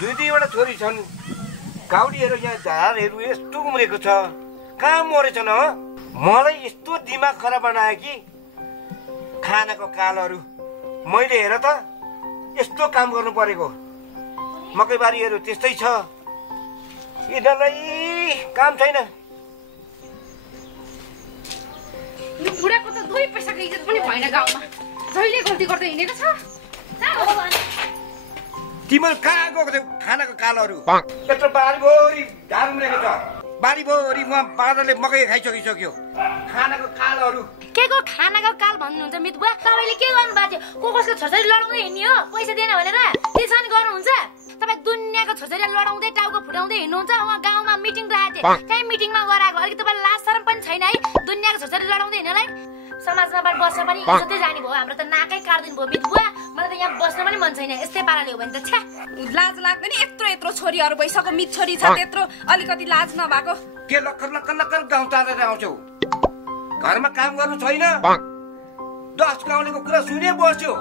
दुईवटा छोरी छन्। गाउँडीहरू यहाँ झारहरू यस्तो उम्रेको छ, कहाँ मरेछन् हो? मलाई यस्तो दिमाग खराब बनायो कि खानाको कालहरू मैले हेर त यस्तो काम गर्नु परेको। मकैबारीहरू त्यस्तै छ, यिनीहरूलाई काम छैन। यो बुढाको त दुई पैसाको इज्जत पनि भएन गाउँमा, जहिले गल्ती गर्दै हिँडेको छ। तिमीहरू कहाँ गएको थियौ? खानाको कालहरू यत्रो बारीभरि धान उम्रेको छ, बारीभरि बाँदरले मकै खाइसकिसक्यो। खानाको कालहरू के को खानाको काल भन्नुहुन्छ मितबुवा? तपाईँले के गर्नु भएको थियो? कसको छोरी लडाउँदै हिँड्ने हो पैसा दिएन भनेर? त्यसरी गर्नुहुन्छ? तपाईँ दुनियाँको छोरी लडाउँदै टाउको फुटाउँदै हिँड्नुहुन्छ। उहाँ गाउँमा मिटिङ राखेको थिएँ, त्यही मिटिङमा गराएको। अलिक तपाईँलाई लाज शरम पनि छैन है दुनियाँको छोरी लडाउँदै हिँड्नलाई? समाजमा बस्न पनि इज्जतै जाने भयो। हाम्रो त नाकै काट्दिनु भयो मितबुवा। मलाई त यहाँ बस्न पनि मन छैन यस्तै पाराले हो भने त। छ्या, लाज लाग्दैन? यत्रो यत्रो छोरीहरू भइसक्यो, मित छोरी छ त्यत्रो, अलिकति लाज नभएको। के लक्कर लक्कर लक्कर गाउँ तारेर आउँछौ? घरमा काम गर्नु छैन? 10 गाउँलेको कुरा सुने बस्यो।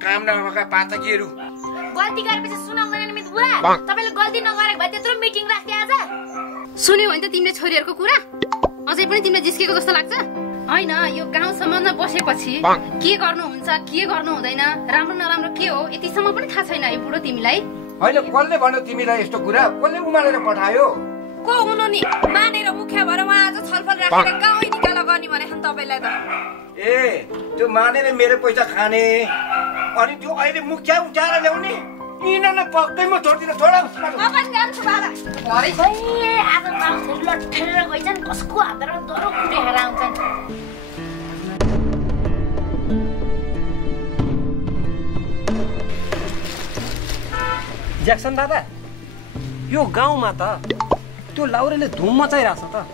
काम नभएका पातकीहरू गल्ती गरेपछि सुनाउँदैन नि मितबुवा? तपाईँले गल्ती नगरेको भए त्यत्रो मिटिङ राख्थे आज। सुन्यौ भने त तिमीले छोरीहरूको कुरा अझै पनि तिमीलाई जिस्केको जस्तो लाग्छ? होइन, यो गाउँ समाजमा बसेपछि के गर्नुहुन्छ के गर्नु हुँदैन, राम्रो नराम्रो के हो यतिसम्म पनि थाहा छैन है बुढो तिमीलाई? होइन, कसले भन्यो तिमीलाई यस्तो कुरा? कसले उमालेर पठायो? को हुनु नि? मानेर मुखिया भएर उहाँ आज छलफल राखेर गाउँ निकाला गर्ने भने तपाईँलाई त। ए, त्यो मानेर मेरो पैसा खाने अनि त्यो अहिले मुखिया उठाएर ल्याउने? यिनीहरूलाई पक्कैमा छोड्दिन। छोडा आज मान्छेहरू लट्ठेर गइछन्, कसको हातमा दरो कुटेर आउँछन्। ज्याक्सन दादा, यो गाउँमा त त्यो लाउरेले धुम मचाइरहेछ त।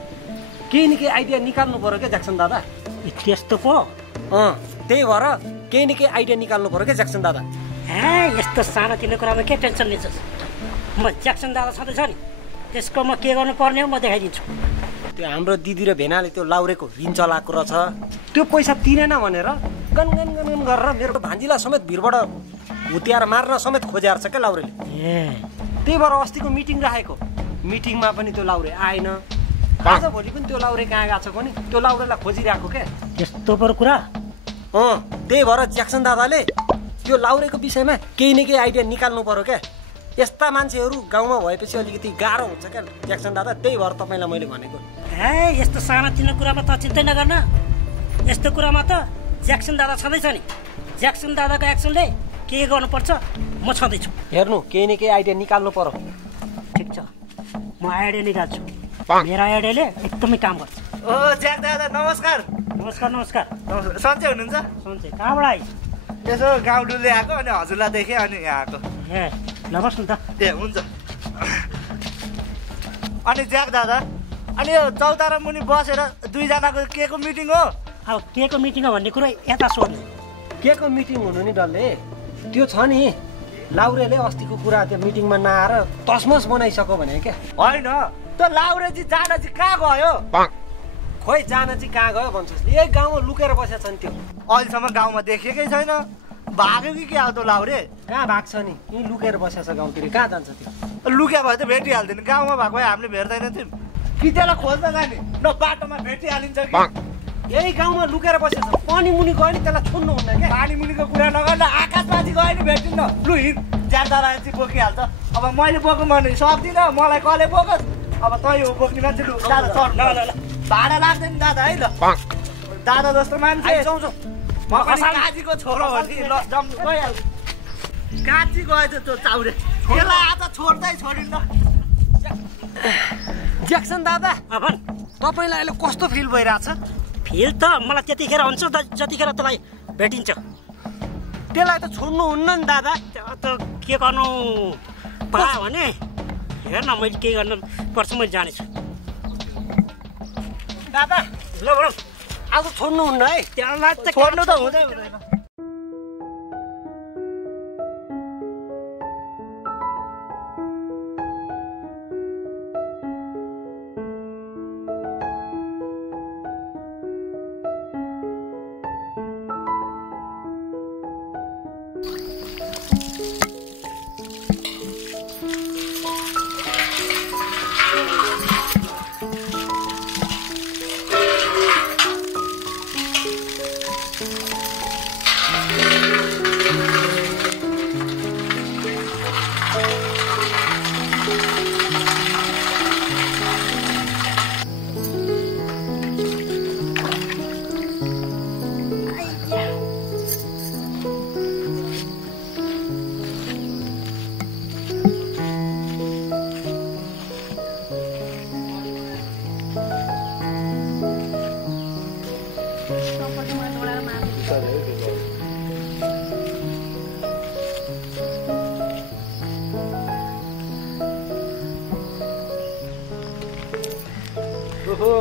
केही न केही आइडिया निकाल्नु पर्यो क्या ज्याक्सन दादा। त्यस्तो पो? त्यही भएर केही न केही आइडिया निकाल्नु पर्यो क्या ज्याक्सन दादा। यस्तो सानोतिनो कुरामा के टेन्सन लिन्छस्? म ज्याक्सन दादा छँदैछ नि, त्यसको म के गर्नुपर्ने हो म देखाइदिन्छु। त्यो हाम्रो दिदी र भेनाले त्यो लाउरेको ऋण चलाएको रहेछ, त्यो पैसा तिरेन भनेर गनगन गनगन गरेर मेरो भान्जीलाई समेत भिरबाट हुत्याएर मार्न समेत खोजेर छ क्या लाउरेले। त्यही भएर अस्तिको मिटिङ राखेको, मिटिङमा पनि त्यो लाउरे आएन। आज भोलि पनि त्यो लाउरे कहाँ गएको छ भने त्यो लाउरेलाई खोजिरहेको क्या। त्यस्तो परो कुरा? त्यही भएर ज्याक्सन दादाले त्यो लाउरेको विषयमा केही न केही आइडिया निकाल्नु पर्यो क्या। यस्ता मान्छेहरू गाउँमा भएपछि अलिकति गाह्रो हुन्छ क्या ज्याक्सन दादा। त्यही भएर तपाईँलाई मैले भनेको। यस्तो सानोतिनो कुरामा त चिन्तै नगर्न। यस्तो कुरामा त ज्याक्सन दादा छँदैछ नि, ज्याक्सन दादाको एक्सनले के गर्नुपर्छ म छँदैछु। हेर्नु, केही न केही आइडिया निकाल्नु पर्यो। ठिक छ, म आइडिया निकाल्छु। मेरो आइडियाले एकदमै काम गर्छ। ज्याक दादा नमस्कार। नमस्कार नमस्कार। सन्चै हुनुहुन्छ? सन्चै। कहाँबाट आइस? यसो गाउँ डुल्दै आएको अनि हजुरलाई देखेँ अनि यहाँ आएको। ल बस्नु त। हुन्छ। अनि ज्याक दादा, अनि यो चौतारा मुनि बसेर दुईजनाको के को मिटिङ हो? अब के को मिटिङ हो भन्ने कुरा यता सोध्नु। के को मिटिङ हुनु नि डल्ले? त्यो छ नि लाउरेले अस्तिको कुरा त्यो मिटिङमा नआएर तसमस बनाइसक्यो भने क्या। होइन, त्यो लाउरेजी जानाजी कहाँ गयो? खोइ जान चाहिँ कहाँ गयो भन्छस्? एक गाउँमा लुकेर बसेका छन्। त्यो अहिलेसम्म गाउँमा देखेकै छैन। भाग्यो कि के हो त्यो लाउरे? कहाँ भाग्छ नि, यहीँ लुकेर बसेको छ गाउँतिर। कहाँ जान्छ त्यो? लुक्या भए त भेटिहाल्थ्यो नि। गाउँमा भएको भए हामीले भेट्दैन थियौँ कि? त्यसलाई खोज्न जाने न बाटोमा भेटिहालिन्छ कि? यही गाउँमा लुकेर बसेको छ। पानी मुनि गयो नि त्यसलाई छोड्नु हुन्न क्या। पानी मुनिको कुरा नगर्न, आकाशमाथि गयो नि भेटिन्न। लु हिँड, ज्यादा चाहिँ बोकिहाल्छ। अब मैले बोक्नु भने सक्दिनँ, मलाई कसले बोकोस्? अब तै हो बोक्ने मान्छे। लु दादा चढ। ल भाडा लाग्दैन दादा है। ल दादा जस्तो मान्छे म पनि काजीको छोरो हो नि। ल जम्नु गइहाल्छ। काजी गएछ त्यो चाउरे, त्यसलाई आज छोड्दै छोडिन्न। ज्याक्सन दादा, तपाईँलाई अहिले कस्तो फिल भइरहेछ? फिल त मलाई त्यतिखेर हुन्छ जतिखेर तँलाई भेटिन्छ। त्यसलाई त छोड्नु हुन्न नि दादा। त के गर्नु पायो भने हेर न, मैले के गर्नु पर्छ मैले जानेछु। दादा ल बडा, आज छोड्नु हुन्न है। त्यसलाई त छोड्नु त हुँदै हुँदैन।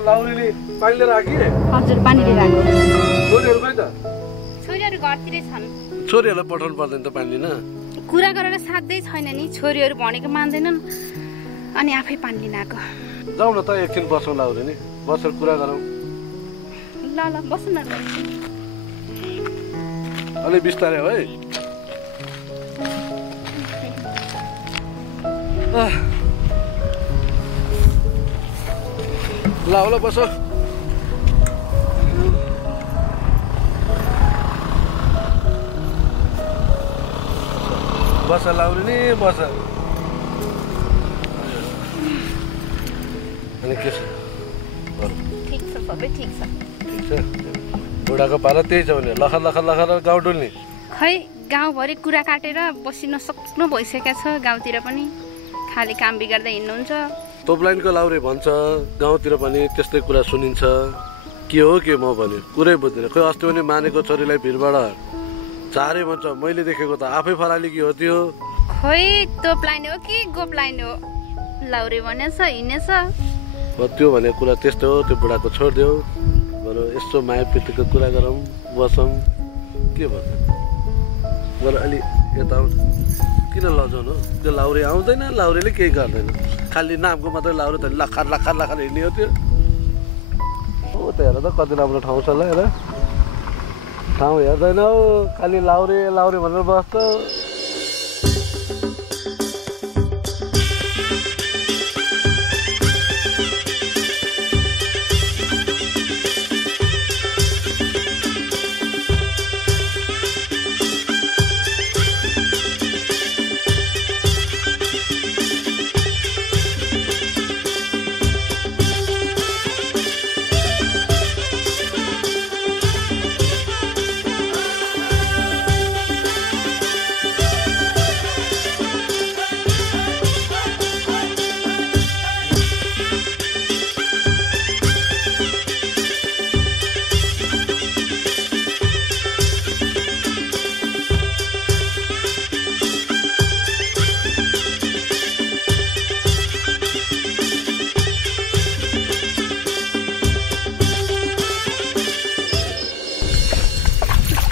लाउरीले पानी लिएर आके हजुर पानी लिएर आएको छोरीहरू खै त छोरीहरू घरतिरै छन् छोरीहरूलाई पठाउनु पर्दैन त पानी लिन कुरा गरेर साध्यै छैन नि छोरीहरू भनेको मान्दैनन् अनि आफै पानी लिन आएको जाउँ न त एकछिन बसौँ लाउरी नि बसेर कुरा गरौँ ल ल बस्नु न अलि बिस्तारै हो है ल होला बस बस लाउरी नि बस अनि के छ ठिक छ सबै ठिक छ ठिक छ बुढाको पाला त्यही छ भने लखर लखर लखर गाउँ डुल्ने खै गाउँभरि कुरा काटेर बसिन सक्नु भइसकेको छ गाउँतिर पनि खाली काम बिगार्दै हिँड्नुहुन्छ तोपलाइनको लाउरे भन्छ गाउँतिर पनि त्यस्तै कुरा सुनिन्छ के हो के म भने कुरै बुझ्दैन खोइ अस्ति पनि मानेको छोरीलाई भिरबाट चारे भन्छ मैले देखेको त आफै फराली कि हो त्यो खोइ तोपलाइन हो कि गोपलाइन हो लाउरे भनेछ हिँडेछ त्यो भने कुरा त्यस्तो हो त्यो बुढाको छोडिदेऊ बरु यस्तो माया प्रीतिको कुरा गरौँ बसौँ के भन्छ बरु अलि यता किन लजाउनु त्यो लाउरे आउँदैन लाउरेले केही गर्दैन खालि नामको मात्रै लाउरे त लखर लखर लखर हिँड्ने हो त्यो हो त हेर त कति राम्रो ठाउँ छ ल हेर ठाउँ हेर्दैन हौ खालि लाउरे लाउरे भनेर बस्छ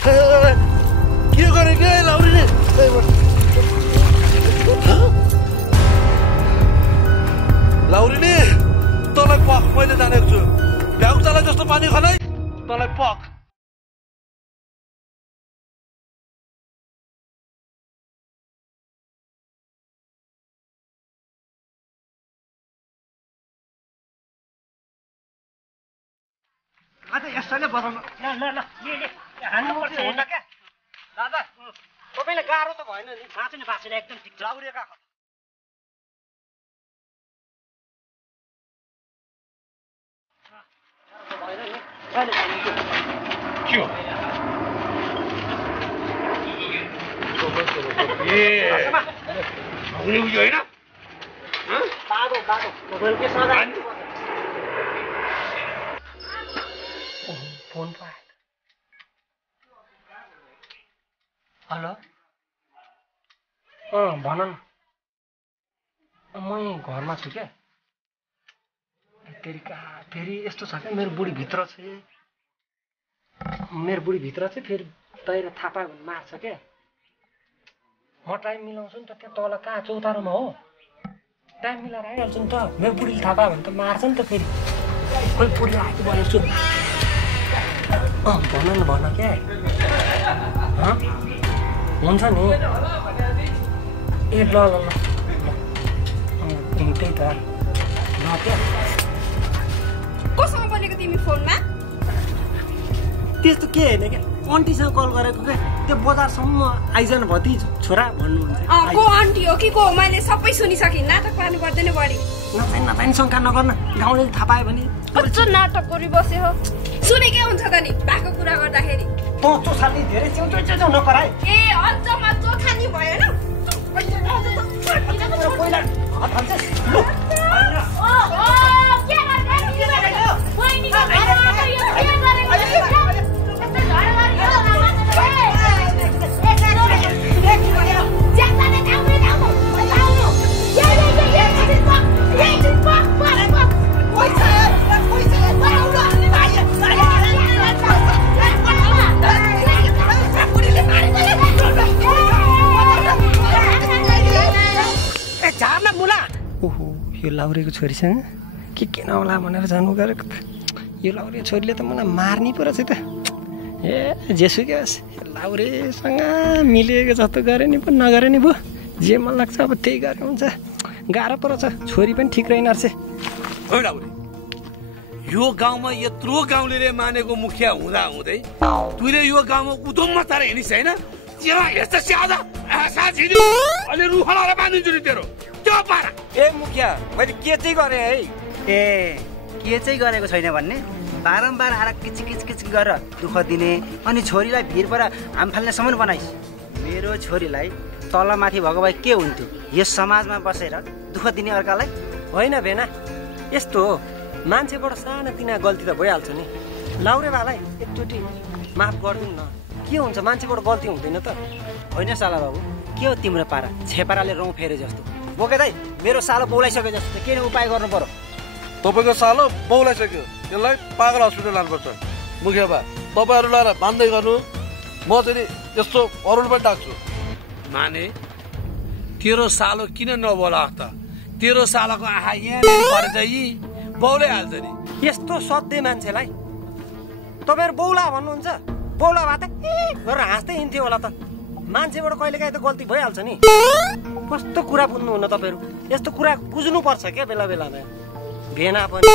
के गरे के लाउरीले लाउरीले तँलाई पख मैले जानेको छु भ्याउचालाई जस्तो पानी खनाइ तँलाई पख आज यसैले बजाउनु ल ल ल हान्नुपर्छ हेर्न क्या दादा तपाईँले गाह्रो त भएन नि बाँच्नु नि बाँचेन एकदम ठिक छ लाउरेका के हो होइन बादो बादो तपाईँले सदा फोन पाए हेलो भन न म घरमा छु क्या फेरि यस्तो छ क्या मेरो बुढी भित्र छ फेरि बाहिर थाहा पायो भने मार्छ क्या म टाइम मिलाउँछु नि त त्यहाँ तल कहाँ चौतारोमा हो टाइम मिलाएर आइहाल्छु नि त मेरो बुढीले थाहा पायो भने त मार्छ नि त फेरि खोइ बुढी आएको भनेको छु भन क्या हुन्छ नि ए ल ल ल त्यही त ल क्या कोसँग बोलेको तिमी फोनमा त्यस्तो के होइन क्या आन्टीसँग कल गरेको के त्यो बजारसम्म आइजन भति छोरा भन्नुहुन्छ को आन्टी हो कि को मैले सबै सुनिसकेँ नाटक पार्नु पर्दैन बढी नचाहिँ शङ्का नगर्न गाउँले थाहा पायो भने कस्तो नाटक गरिबस्यो हो सुनेकै हुन्छ त नि भएको कुरा गर्दाखेरि चोखाली धेरै च्याउ नकराए ए अझमा चोखानी भएन पहिला यो लाउरेको छोरीसँग के नहोला भनेर जानु गरेको त यो लाउरे छोरीले त मलाई मार्नै पो रहेछ त ए जेसुकै होस् लाउरेसँग मिलेको जस्तो गरे नि पो नगरे नि पो जे मन लाग्छ अब त्यही गरे हुन्छ गाह्रो परेछ छोरी पनि ठिक रहेन रहेछ हो लाउरे यो गाउँमा यत्रो गाउँले मानेको मुखिया हुँदा हुँदै तैँले यो गाउँमा उदममा तार हिँडिस् होइन यस्तो स्यादा अहिले रुखलाएर बाँधिन्छु नि तेरो त्यो पारा ए मुखिया मैले के चाहिँ गरेँ है ए के चाहिँ गरेको छैन भन्ने बारम्बार आएर किच गरेर दुःख दिने अनि छोरीलाई भिरबाट हाम फाल्नेसम्म बनाइस् मेरो छोरीलाई तलमाथि भएको भए के हुन्थ्यो यस समाजमा बसेर दुःख दिने अर्कालाई होइन भेना यस्तो हो मान्छेबाट सानातिना गल्ती त भइहाल्छ नि लाउरेवालाई एकचोटि माफ गरिदिनु न के हुन्छ मान्छेबाट गल्ती हुँदैन त होइन साला बाबु के हो तिम्रो पारा छेपाराले रौँ फेरे जस्तो बोके दाइ मेरो सालो बौलाइसके जस्तो के उपाय गर्नु पर्यो तपाईँको सालो बौलाइसक्यो त्यसलाई पागल हस्पिटल लानुपर्छ मुखिया बा तपाईँहरू लगाएर बान्दै गर्नु म चाहिँ यस्तो अरूले पनि डाक्छु माने तेरो सालो किन नबोला त तेरो सालोको आँखा यहाँ परेछ यी बौलै हाल्छ नि यस्तो सधैँ मान्छेलाई तपाईँहरू बौला भन्नुहुन्छ बौला भए त गरेर हाँस्दै हिँड्थ्यो होला त मान्छेबाट कहिलेकाहीँ त गल्ती भइहाल्छ नि कस्तो कुरा बुझ्नुहुन्न तपाईँहरू यस्तो कुरा बुझ्नुपर्छ क्या बेला बेलामा भेना पनि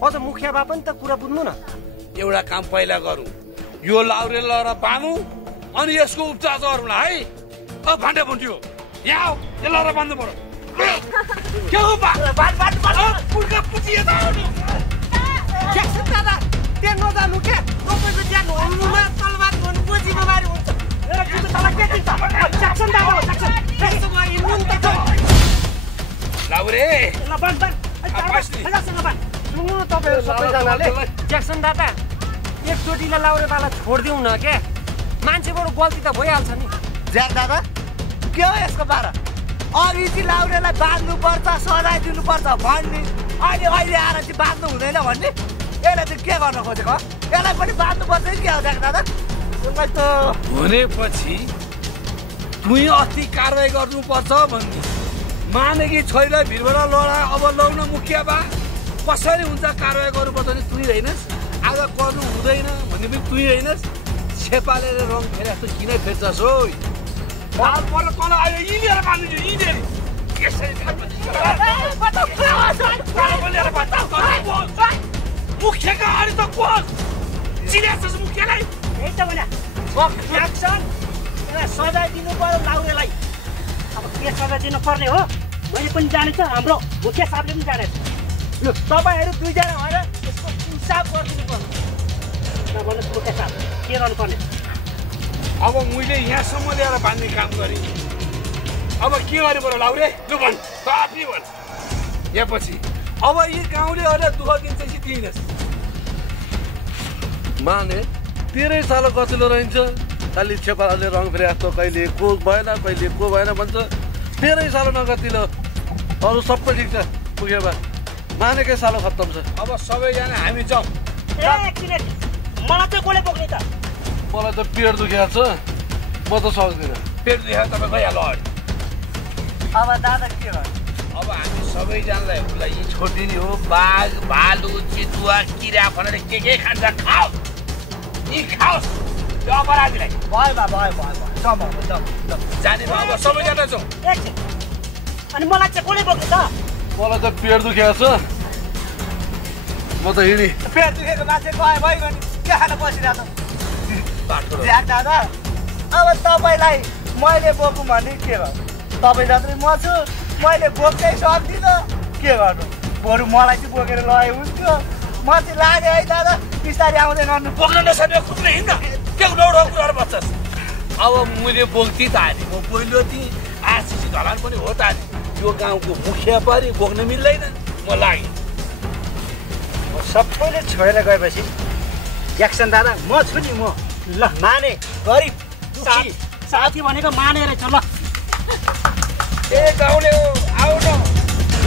अझ मुखिया बा पनि त कुरा बुझ्नु न एउटा काम पहिला गरौँ यो लाउरे लगाएर बाँधौँ अनि यसको उपचार गरौँला है अब भान्डे बुन्थ्यो यहाँ आऊ यो लगाएर बाँध्नु पर्यो के हो दादा त्यहाँ नजानु क्या तपाईँको त्यहाँ ढल्नुमा तलवार गर्नु को जिम्मेवारी हुन्छ लाउरे सुन्नु तपाईँहरू सबैजनाले ज्याक्सन दादा एकचोटिलाई लाउरेवाला छोडिदिउँ न क्या मान्छेबाट गल्ती त भइहाल्छ नि ज्याक दादा के हो यसको पारा अघि चाहिँ लाउरेलाई बाँध्नुपर्छ सजाय दिनुपर्छ भन्ने अहिले आएर चाहिँ बाँध्नु हुँदैन भन्ने यसलाई चाहिँ के गर्न खोजेको यसलाई पनि बाँध्नुपर्छ कि के हो ज्याक दादा भनेपछि तुई अस्ति कारवाही गर्नुपर्छ भन्ने माने कि छोरीलाई भिरबाट लडा अब लौन मुखिया बा कसरी हुन्छ कारवाही गर्नुपर्छ भने तुई होइनस् आज गर्नु हुँदैन भन्ने पनि तुई होइनस् छेपाले रङ फेरि जस्तो किन फेर्छस् हो तल आयो यिनीहरू बाँध्नु यिनीहरू मुखियाका अरे त कोस चिनेछस् मुखियालाई सजाय दिनु पर्यो लाउरेलाई अब के सजाय दिनु पर्ने हो मैले पनि जानेछु हाम्रो मुखिया साहबले पनि जानेछ लु तपाईँहरू दुईजना भएर यसको हिसाब गरिदिनु पर्छ भन्नुहोस् मुखिया साहब के गर्नुपर्ने अब मैले यहाँसम्म ल्याएर बाँध्ने काम गरेँ अब के गर्नु पर्यो लाउरे लु भन् आफै भन् यहाँ पछि अब यी गाउँलेहरूले दुःख दिन्छ कि दिइनस् माने 13 साल कतिलो रहन्छ खालि छेपाले रङ फेरि जस्तो कहिले को भएन कहिले को भएन भन्छ 13 साल नगतिलो अरू सबै ठिक छ पुग्यो बा मानेकै साल खत्तम छ अब सबैजना हामी जाउँ मलाई चाहिँ कोले बोक्ने त मलाई त पेट दुखेको छ म त सक्दिनँ पेट दुखेको तपाईँ गइहाल्नु अगाडि अब दादा के भयो अब हामी सबैजनालाई उसलाई यी छोडिदिने हो बाघ भालु चितुवा किरा भनेर के खान्छ खाओ यी खाओस् त्यो अपराधीलाई भयो जाने भयो अब सबैजना जाउँ अनि मलाई चाहिँ कोले बोक्ने त मलाई त पेट दुखेको छ म त हिँडेँ पेट दुखेको मान्छे गयो भइगयो नि के खान बसिरहेको ज्याक दादा अब तपाईँलाई मैले बोकौँ भने के गर्नु तपाईँ जत्रै म छु मैले बोक्नै सक्दिनँ के गर्नु बरु मलाई चाहिँ बोकेर लगे हुन्थ्यो म चाहिँ लाग्यो है दादा बिस्तारै आउँदै गर्नु बोक्न नसक्ने कुद्ने हिँड्न के उडाउडा कुराहरू बच्छस् अब मैले बोक्थेँ त हाने म पहिलो थिएँ आरसिसी ढलान पनि हो त हाने यो गाउँको मुखिया परि बोक्न मिल्दैन म लागेँ सबैले छोडेर गएपछि ज्याक्सन दादा म छु नि म ल माने गरिब साथी भनेको माने रहेछ ल ए गाउँले हो आऊ न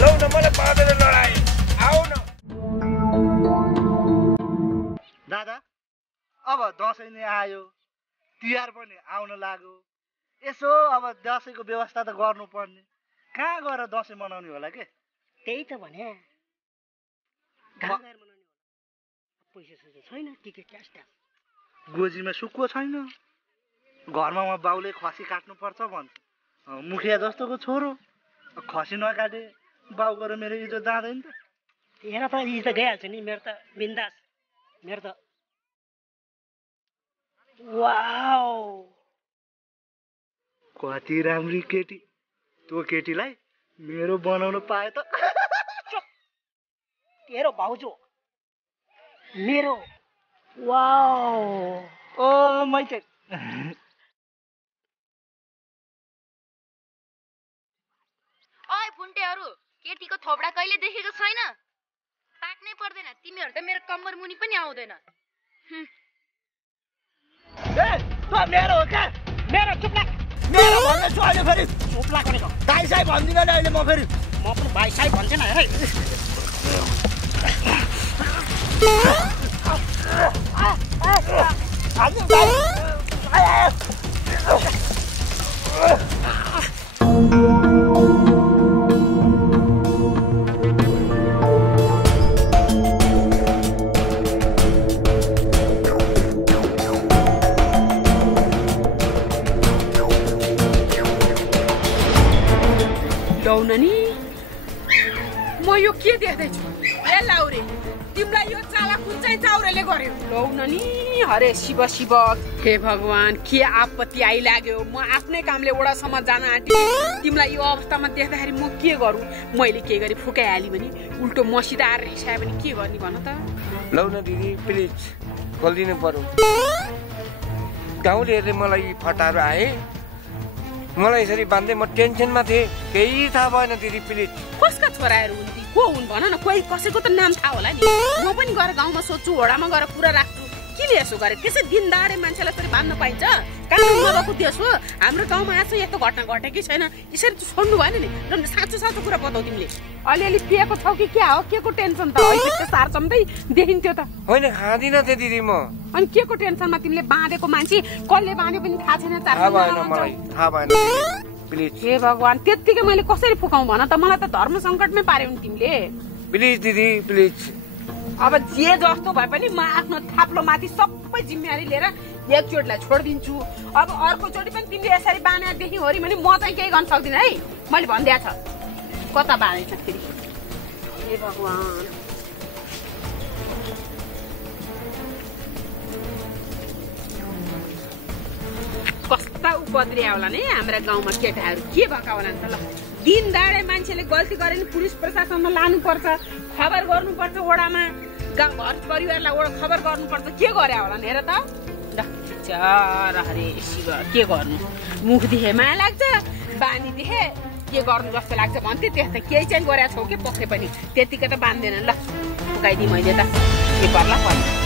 लौ न मलाई बाँधेर लडाए आऊ न दादा अब दसैँ नै आयो तिहार पनि आउन लाग्यो यसो अब दसैँको व्यवस्था त गर्नुपर्ने कहाँ गएर दसैँ मनाउने होला के त्यही त भने गाउँ गएर मनाउने होला पैसा सैसा छैन के क्यास ट्यास गोजीमा सुक्को छैन घरमा बाउले खसी काट्नुपर्छ भन्छ मुखिया जस्तोको छोरो खसी नकाटे बाउको र मेरो इज्जत जाँदैन त हेर त इज्जत गइहाल्छ नि मेरो त बिन्दास मेरो त वाउ कति राम्री केटी त्यो केटीलाई मेरो बनाउन पाए त तेरो भाउजू मेरो वाउ ओ मैचे ओइ फुन्टेहरू केटीको थोपडा कहिले देखेको छैन पाक्नै पर्दैन तिमीहरू त मेरो कम्मर मुनि पनि आउँदैन ए त मेरो हो क्या मेरो चुप लाग मेरो भन्ने छु अहिले फेरि चुप लाग भनेको दाइ साइ भन्दिनँ नि अहिले म फेरि म पनि भाइ साइ भन्छेन हेर लौननी म यो के देख्दैछु ए लाउरे तिमीलाई यो चाला कुन चाहिँ चाउरेले गर्यो लौननी हरे शिव शिव हे भगवान के आपत्ति आइलाग्यो म आफ्नै कामले वडासम्म जान आँटे तिमीलाई यो अवस्थामा देख्दाखेरि म के गरौँ मैले के गरी फुकाइहालेँ भने उल्टो मसित आएर रिसायो भने के गर्ने भन त लौ न दिदी प्लिज खोलिदिनु पर्यो गाउँलेहरूले मलाई फटाएर आए मलाई यसरी बाँध्दै म टेन्सनमा थिएँ केही थाहा भएन दिदी प्लिज कसका छोराहरू हुन् ती को हुन् भन न कोही कसैको त नाम थाहा होला नि म पनि गएर गाउँमा सोध्छु होडामा गएर कुरा राख्छु किन यसो गरे त्यसै दिन दाडे मान्छेलाई यसरी बाँध्न पाइन्छ कानुनमा भएको देश हो हाम्रो गाउँमा आज यस्तो घटना घटेकै छैन यसरी छोड्नु भएन नि साँचो साँचो कुरा बताऊ तिमीले अलिअलि पिएको छौ कि क्या हो के को टेन्सन त है सार चम्दै देखिन्थ्यो त होइन खाँदिनँ थिएँ दिदी म अनि के को टेन्सनमा तिमीले बाँधेको मान्छे कसले बाँध्यो पनि थाहा छैन थाहा भएन मलाई थाहा भएन प्लिज हे भगवान त्यत्तिकै मैले कसरी फुकाउँ भन त मलाई त धर्म सङ्कटमै पार्यौ नि तिमीले प्लिज दिदी प्लिज अब जे जस्तो भए पनि म आफ्नो थाप्लो माथि सबै जिम्मेवारी लिएर एकचोटिलाई छोडिदिन्छु अब अर्कोचोटि पनि तिमीले यसरी बाँधेदेखि होरी भने म चाहिँ केही गर्न सक्दिनँ है मैले भनिदिएको छ कता बाँधेछ फेरि हे भगवान कस्ता उपद्रिया होला नि हाम्रा गाउँमा केटाहरू के भएका होला नि त ल दिन दाडे मान्छेले गल्ती गरे नि पुलिस प्रशासनमा लानुपर्छ खबर गर्नुपर्छ वडामा गाउँ घर परिवारलाई खबर गर्नुपर्छ के गरे होला नि हेर त हरे शिव के गर्नु मुख देखे माया लाग्छ बानी देखे के गर्नु जस्तो लाग्छ भन्थे त्यस्तो केही चाहिँ गरेका छौ कि पक्कै पनि त्यतिकै त बाँध्दैन ल फुकाइदिएँ मैले त के पर्ला पर्ला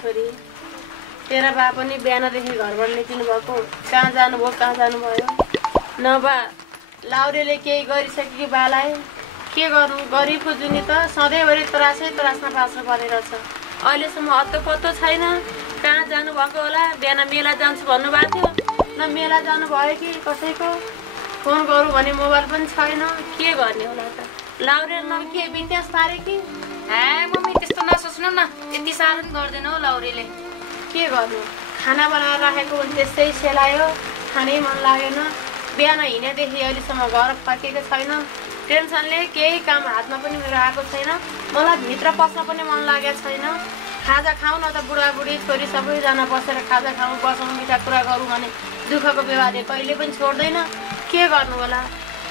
छोरी तेरा बा पनि बिहानदेखि घरबाट निस्किनु भएको कहाँ जानुभयो नभए लाउरेले केही गरिसक्यो बालाई के गर्नु गरिबको जुनी त सधैँभरि त्रास्न बाँच्नु पर्ने रहेछ अहिलेसम्म हत्तो पत्तो छैन कहाँ जानुभएको होला बिहान मेला जान्छु भन्नुभएको थियो न मेला जानुभयो कि कसैको फोन गरौँ भने मोबाइल पनि छैन के गर्ने होला त लाउरे न के वित्यास पारे कि मम्मी त्यस्तो नसोच्नु न यति साह्रो पनि गर्दैन हौ लाउरेले के गर्नु खाना बनाएर राखेको भने त्यस्तै सेलायो खानै मन लागेन। बिहान हिँडेदेखि अहिलेसम्म घर फर्केको छैन। टेन्सनले केही काम हातमा पनि मेरो आएको छैन। मलाई भित्र पस्न पनि मन लागेको छैन। खाजा खाउँ न त बुढाबुढी छोरी सबैजना बसेर खाजा खाउँ बसौँ मिठा कुरा गरौँ भने दुःखको व्यवहारले कहिले पनि छोड्दैन। के गर्नु होला?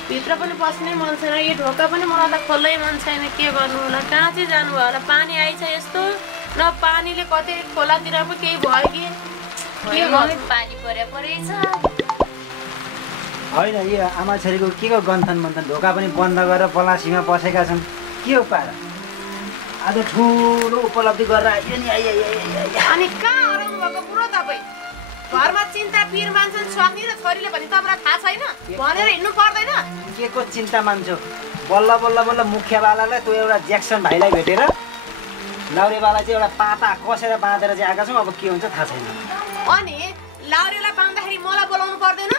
भित्र पनि बस्नै मन छैन। यो ढोका पनि मलाई त खोल्नै मन छैन। के गर्नु होला? कहाँ चाहिँ जानु होला? पानी आइछ यस्तो न पानीले कतै खोलातिर पो केही भयो कि के गर्नु? पानी परेछ होइन यो आमा छोरीको के को गन्थन मन्थन ढोका पनि बन्द गरेर पलासीमा बसेका छन्। के हो पारा? आज ठुलो उपलब्धि गरेर आइयो नि। अनि कहाँ हराउनु भएको बुढो तपाईँ? घरमा चिन्ता पिर मान्छन् स्वामी र छोरीले भने तपाईँलाई थाहा छैन भनेर हिँड्नु पर्दैन? के को चिन्ता मान्छौ? बल्ल बल्ल बल्ल मुखियावालालाई त्यो एउटा ज्याक्सन भाइलाई भेटेर लाउरेवाला चाहिँ एउटा पाता कसेर बाँधेर चाहिँ आएका छौँ। अब के हुन्छ थाहा छैन। अनि लाउरेलाई बाँध्दाखेरि मलाई बोलाउनु पर्दैन?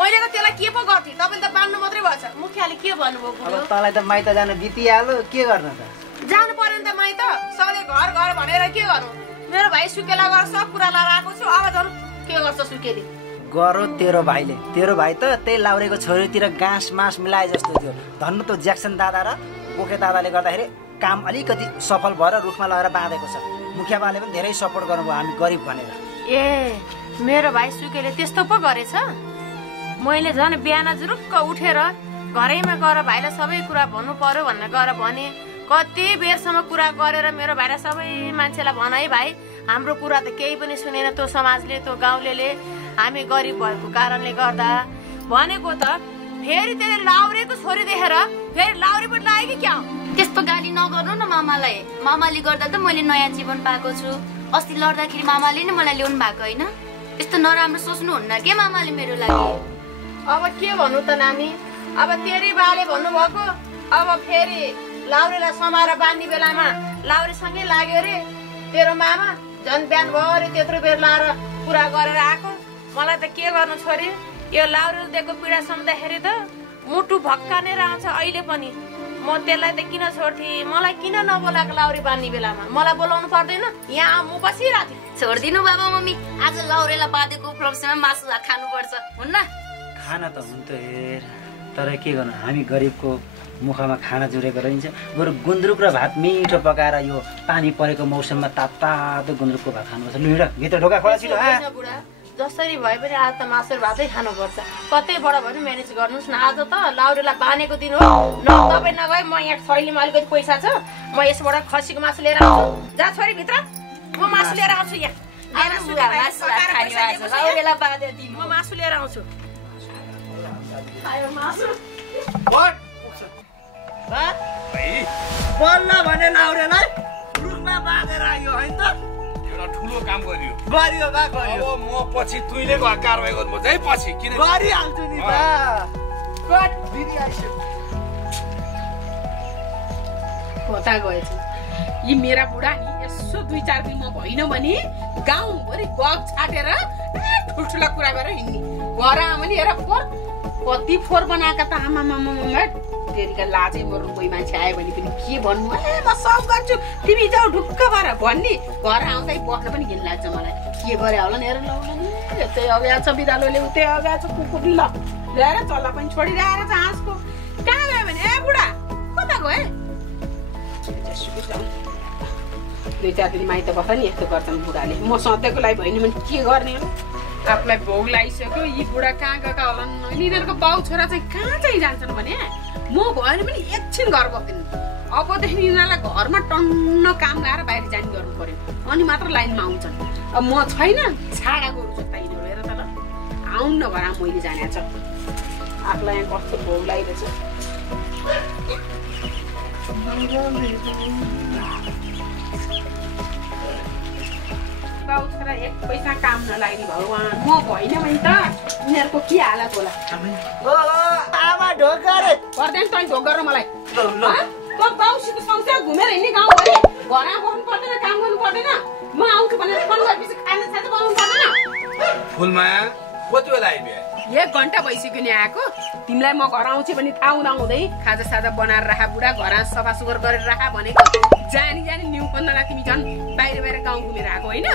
मैले त त्यसलाई के पो गर्थेँ? तपाईँले त बाँध्नु मात्रै भएछ। मुखियाले के भन्नुभयो बुढो? अब तँलाई त माइत जानु बितिहाल्यो। के गर्नु त? जानु पर्यो नि त माइत। सबैले घर घर भनेर के गर्नु? मेरो भाइ सुकेला गरेर सब कुरा लाएर आएको छु। अब जानु के गर्छ सुकेली? गरो तेरो भाइले। तेरो भाइ त त्यही लाउरेको छोरीतिर गाँस मास मिलाए जस्तो थियो। धन्नु त ज्याक्सन दादा र बोके दादाले गर्दाखेरि काम अलिकति सफल भएर रुखमा लगेर बाँधेको छ। मुखिया बाले पनि धेरै सपोर्ट गर्नुभयो हामी गरिब भनेर। ए मेरो भाइ सुकेले त्यस्तो पो गरेछ? मैले झन् बिहान जुरुक्क उठेर घरैमा गएर भाइलाई सबै कुरा भन्नु पर्यो भनेर गएर भने। कति बेरसम्म कुरा गरेर मेरो भाइलाई सबै मान्छेलाई भन है भाइ हाम्रो कुरा त केही पनि सुनेन त्यो समाजले त्यो गाउँले। हामी गरिब भएको कारणले गर्दा भनेको त फेरि त्यसले लाउरेको छोरी देखेर फेरि लाउरे पनि लाग्यो कि क्या? त्यस्तो गाली नगर्नु न मामालाई। मामाले गर्दा त मैले नयाँ जीवन पाएको छु। अस्ति लड्दाखेरि मामाले नै मलाई ल्याउनु भएको होइन? यस्तो नराम्रो सोच्नुहुन्न के मामाले मेरो लागि? अब के भन्नु त नानी? अब तेरी बाले भन्नुभएको अब फेरि लाउरेलाई समाएर बाँध्ने बेलामा लाउरेसँगै लाग्यो अरे तेरो मामा। झन् बिहानभरि त्यत्रो बेर लाएर कुरा गरेर आएको। मलाई त के गर्नु छोरी? यो लाउरेले दिएको पीडा सम्झ्दाखेरि त मुटु भक्कानेर आउँछ अहिले पनि। म त्यसलाई त किन छोड्थेँ? मलाई किन नबोलाएको लाउरे बाँध्ने बेलामा? मलाई बोलाउनु पर्दैन? यहाँ म बसिरहेको थिएँ। छोडिदिनु बाबा मम्मी। आज लाउरेलाई बाँधेको उपलक्ष्यमा मासु भात खानुपर्छ हुन्न? खाना त हुन्थ्यो हेर, तर के गर्नु हामी गरिबको मुखमा खाना जुरेको रहन्छ। बरु गुन्द्रुक र भात मिठो पकाएर यो पानी परेको मौसममा तातो गुन्द्रुकको भात खानुपर्छ। लु हिँड भित्र ढोका खोला छिटो। जसरी भए पनि आज त मासु र भातै खानुपर्छ। कतैबाट भए पनि म्यानेज गर्नुहोस् न। आज त लाउरेलाई बाँधेको दिन हो। न तपाईँ नगए म यहाँ थैलीमा अलिकति पैसा छ म यसबाट खसीको मासु लिएर आउँछु। जा छोरी भित्र म मासु लिएर आउँछु। यहाँ म मासु लिएर आउँछु। बल्ल भने लाउरेलाई रुखमा बाँधेर आयो होइन त? एउटा ठुलो काम गरियो बा गरियो। अब म पछि तुइले कारवाही गर्नु चाहिँ पछि किन गरिहाल्छु नि बा। कट दिदी आइसक्यो। कता गएछ यी मेरा बुढा नि? यसो 2-4 दिनमा भएन भने गाउँभरि गग छाटेर ठुल्ठुला कुरा गरेर हिँड्ने। घर आमा नि हेर फोर कति फोर बनाएका त आमा मामा तेरिका लाजै मर्नु। कोही मान्छे आयो भने पनि के भन्नु? म सब गर्छु तिमी जाऊ ढुक्क भएर भन्ने। घर आउँदै बस्न पनि घिन लाग्छ मलाई। के गरे होला नि हेर ल यतै अगाएको छ बिरालोले उतै अगाएको छ कुकुर ल ल्याएर चल्ला पनि छोडिरहेर छ हाँसको। कहाँ गयो भने ए बुढा कता गए? 2-4 दिन माइत बस्दा नि यस्तो गर्छन् बुढाले। म सधैँको लागि भएन भने के गर्ने हो? आफूलाई भोग लागिसक्यो। यी बुढा कहाँ गएका होलान्? यिनीहरूको बाउ छोरा चाहिँ कहाँ चाहिँ जान्छन् भने म भएन पनि एकछिन घर बस्दिनँ। अबदेखि यिनीहरूलाई घरमा टन्न काम लगाएर बाहिर जाने गर्नु पर्यो अनि मात्र लाइनमा आउँछन्। अब म छैन छाडा गोरु जस्ता यिनीहरू हेर त ल आउन घर मैले जाने छ। आफूलाई यहाँ कस्तो भोग लागिरहेछ। बाउ छोरा एक पैसा काम नलाग्ने भगवान्। म भएन भने त यिनीहरूको के हालत होला? आमा ढोका रे पर्दैन तँ ढोक गरेर मलाई। त बाउसित सँगसँगै घुमेर हिँड्ने गाउँभरि घरमा बस्नु पर्दैन काम गर्नु पर्दैन। म आउँछु भनेर फोन गरेपछि खाना साथ बनाउनु पर्दैन। फुलमाया कति बेला आइबे? 1 घन्टा भइसक्यो नि आएको। तिमीलाई म घर आउँछु भने थाहा हुँदा हुँदै खाजा साजा बनाएर राखा बुढा घर सफा सुग्घर गरेर राखा भनेको। जानी जानी न्यु भन्दा तिमी झन् बाहिर गाउँ घुमेर आएको होइन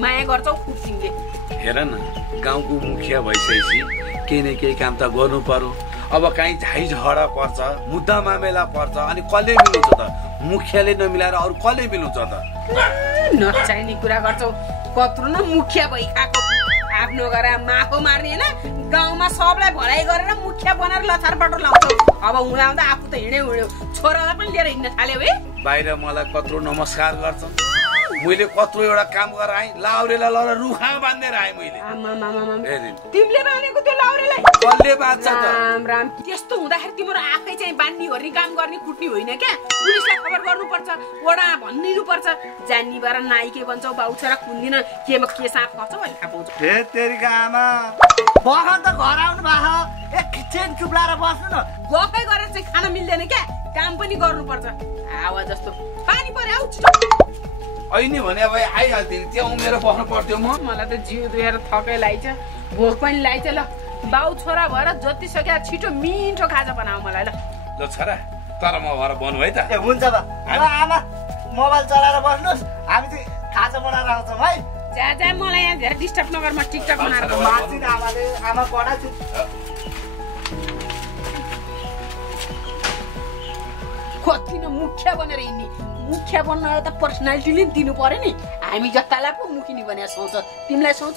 माया गर्छौ खुर्सिङले हेर न गाउँको मुखिया भइसकेपछि केही न केही काम त गर्नु पर्यो अब काहीँ झाइ झगडा पर्छ मुद्दा मामेला पर्छ अनि कसले मिलाउँछ त मुखियाले नमिलाएर अरू कसले मिलाउँछ त नचाहिने कुरा गर्छौ कत्रो न मुखिया भइखाएको आफ्नो गरेर माखो मार्ने होइन गाउँमा सबलाई भलाइ गरेर मुखिया बनाएर लछार पटो लाउँछौ अब हुँदा आफू त हिँड्यो छोरालाई पनि लिएर हिँड्न थाल्यो है बाहिर मलाई कत्रो नमस्कार गर्छ मैले कत्रो एउटा काम गरेर आएँ लाउरेलाई लगेर रुखा बाँधेर आएँ मैले तिमीले बाँधेको त्यो लाउरेलाई कसले बाँध्छ त राम राम त्यस्तो हुँदाखेरि तिम्रो आफै चाहिँ बाँध्ने ओर्ने काम गर्ने कुट्ने होइन क्या पुलिसलाई खबर गर्नुपर्छ वडा भनिदिनु पर्छ जान्नी बार नाइ के भन्छौ बाउ छोरा कुन्दिन केमा के साँप पर्छ अहिले थाहा पाउँछ हे तेरीका आमा बखर त घर आउनु भएको एकछिन चुप लाएर बस्नु न गफै गरेर चाहिँ खान मिल्दैन क्या काम पनि गर्नुपर्छ हावा जस्तो पानी पर्यो आउ छिटो अहिले भने अब आइहाल्थ्यो त्यहाँ उमेर बस्नु पर्थ्यो मलाई त जिउ दुखेर थकै लाइछ भोक पनि लाइछ ल बाउ छोरा भएर जति सक्या छिटो मिठो खाजा बनाऊ मलाई ल छोरा तर म भएर बन्नु है त ए हुन्छ बा आमा मोबाइल चलाएर बस्नुहोस् हामी चाहिँ खाजा बनाएर आउँछौँ है जा मलाई यहाँ धेरै डिस्टर्ब नगर म टिकटक बनाएर आमाले आमा पढाएको कति न मुखिया बनेर हिँड्ने मुखिया बन्न त पर्सनालिटीले दिनु पर्यो नि हामी जतालाई पो मुखिनी भनेर सोच तिमीलाई सोच